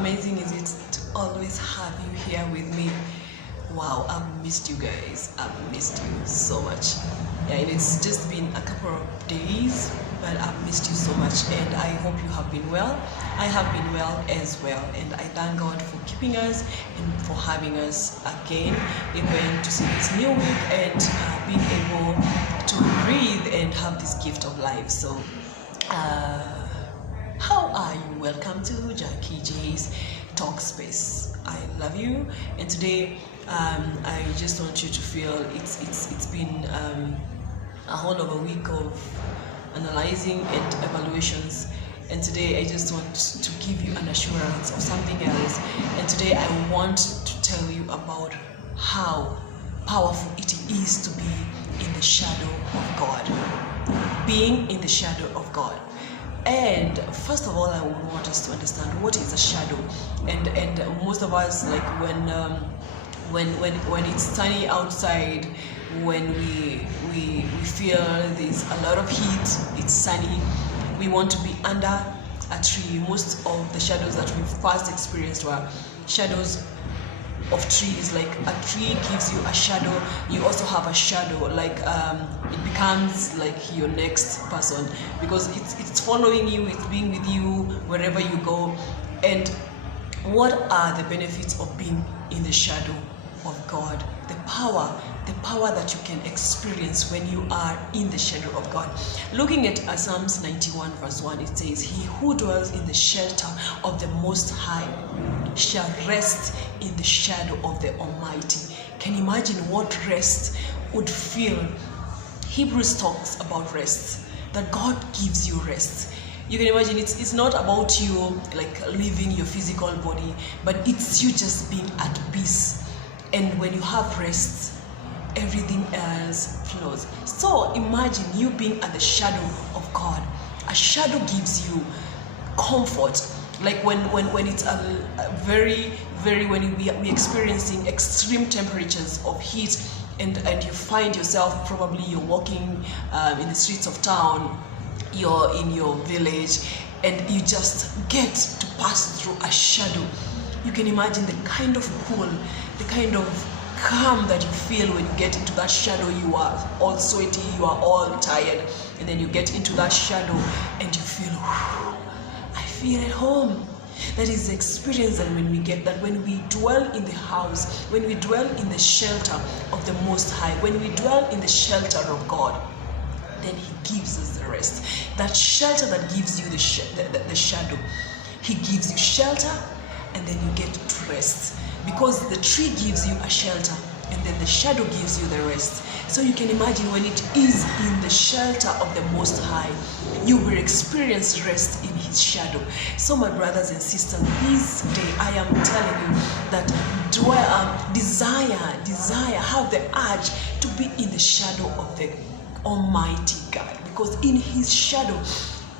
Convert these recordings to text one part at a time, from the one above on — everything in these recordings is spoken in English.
amazing is it to always have you here with me. Wow, I've missed you guys. I've missed you so much. Yeah, and it's just been a couple of days, but I've missed you so much, and I hope you have been well. I have been well as well, and I thank God for keeping us and for having us again, even to see this new week and being able to breathe and have this gift of life. So, how are you? Welcome to Jackie J's Talk Space. I love you, and today I just want you to feel it's been a whole of a week of analyzing and evaluations, and today I just want to give you an assurance of something else. And today I want to tell you about how powerful it is to be in the shadow of God, being in the shadow of God. And first of all, I would want us to understand what is a shadow. And most of us, like when it's sunny outside, when we feel there's a lot of heat, it's sunny, we want to be under a tree. Most of the shadows that we've first experienced were shadows of trees. Like a tree gives you a shadow, you also have a shadow, like it becomes like your next person, because it's following you, it's being with you wherever you go. And what are the benefits of being in the shadow of God? The power that you can experience when you are in the shadow of God. Looking at Psalms 91 verse 1, it says, "He who dwells in the shelter of the Most High shall rest in the shadow of the Almighty." Can you imagine what rest would feel? Hebrews talks about rest, that God gives you rest. You can imagine it's not about you like leaving your physical body, but it's you just being at peace. And when you have rest, everything else flows. So imagine you being at the shadow of God. A shadow gives you comfort. Like when it's a very when we're experiencing extreme temperatures of heat, and you find yourself, probably you're walking in the streets of town, you're in your village, and you just get to pass through a shadow. You can imagine the kind of cool, the kind of calm that you feel when you get into that shadow. You are all sweaty, you are all tired, and then you get into that shadow and you feel, I feel at home. That is the experience that when we get that, when we dwell in the house, when we dwell in the shelter of the Most High, when we dwell in the shelter of God, then He gives us the rest. That shelter that gives you the shadow, He gives you shelter, and then you get to rest, because the tree gives you a shelter, and then the shadow gives you the rest. So you can imagine when it is in the shelter of the Most High, you will experience rest in His shadow. So my brothers and sisters, this day I am telling you that desire, have the urge to be in the shadow of the Almighty God, because in His shadow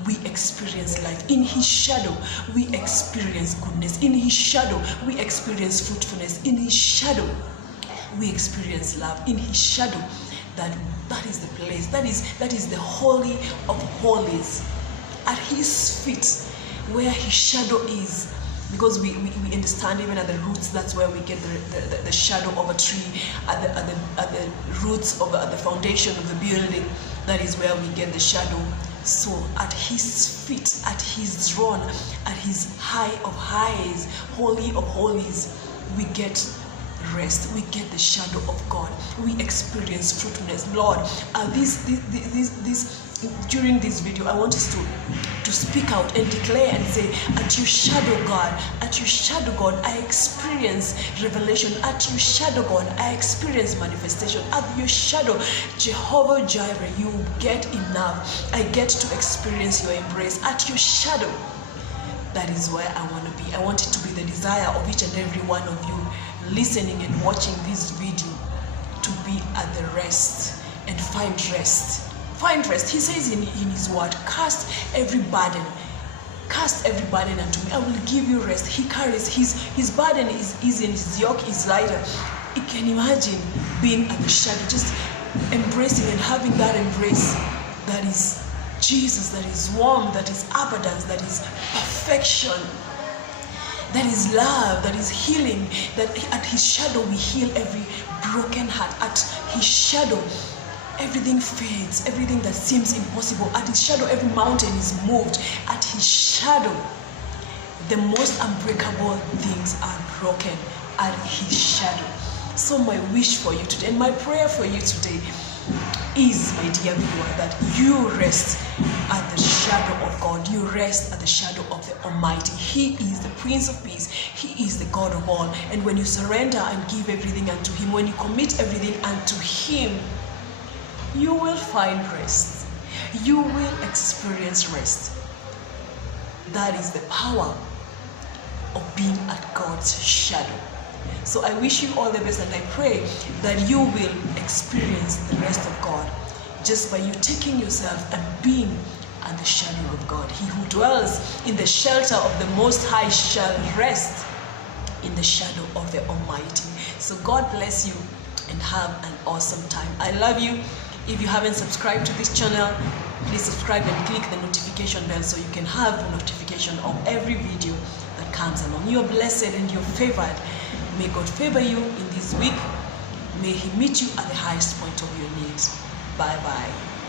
we experience life. In His shadow we experience goodness. In His shadow we experience fruitfulness. In His shadow we experience love. In His shadow, that is the place, that is the holy of holies. At His feet, where His shadow is, because we understand even at the roots, that's where we get the shadow of a tree. At the roots of the foundation of the building, that is where we get the shadow. So at His feet, at His throne, at His high of highs, holy of holies, we get rest, we get the shadow of God, we experience fruitfulness. Lord, during this video, I want us to speak out and declare and say, at your shadow, God, at your shadow, God, I experience revelation. At your shadow, God, I experience manifestation. At your shadow, Jehovah Jireh, you get enough. I get to experience your embrace. At your shadow, that is where I want to be. I want it to be the desire of each and every one of you listening and watching this video, to be at the rest and find rest. Find rest. He says in His word, cast every burden unto me, I will give you rest. He carries his burden is easy and His yoke is lighter. You can imagine being at the shadow, just embracing and having that embrace that is Jesus, that is warm, that is abundance, that is perfection. That is love, that is healing, that at his shadow we heal every broken heart. At his shadow, everything fades, everything that seems impossible. At his shadow, every mountain is moved. At his shadow, the most unbreakable things are broken. At his shadow. So my wish for you today, and my prayer for you today is, my dear viewer, that you rest at the shadow of God. You rest at the shadow of the Almighty. He is the Prince of Peace. He is the God of all. And when you surrender and give everything unto him, when you commit everything unto him, you will find rest. You will experience rest. That is the power of being at God's shadow. So I wish you all the best, and I pray that you will experience the rest of God just by you taking yourself and being at the shadow of God. He who dwells in the shelter of the Most High shall rest in the shadow of the Almighty. So God bless you and have an awesome time. I love you. If you haven't subscribed to this channel, please subscribe and click the notification bell so you can have a notification of every video that comes along. You are blessed and you're favored. May God favor you in this week. May he meet you at the highest point of your needs. Bye-bye.